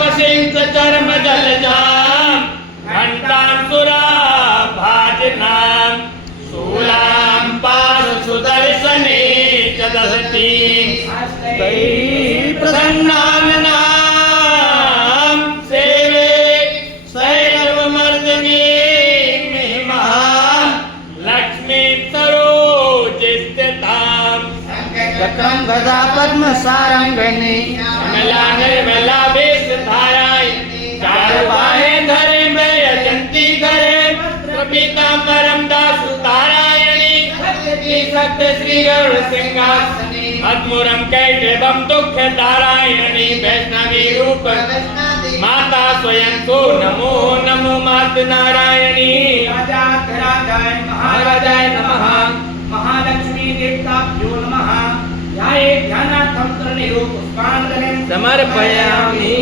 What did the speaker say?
मसिंस चर्म जलजाम घंटां सुरा भाजनाम शूलां पाश सुदर्शने च दधतीं तै प्रसन्नाननां सेवे सर्वमर्दने महिमां लक्ष्मी सरोजस्थितां चक्रम गदा पद्म सारंगनी कमला निर्मला वेश धाराय चार बाहें धरे व्यजंती घरे पीतांबरम दास तारायणी शक्त श्री गरुड़ सिंहासनी मधुरम कैटभम दुख तारायणी वैष्णवी रूप माता स्वयं को नमो नमो मात नारायणी राजाधिराजाय महाराजाय नमः महालक्ष्मी देवताभ्यो नमः ध्याये ध्यानार्थं तरणीयो पुष्पाञ्जलिं समर्पयामि।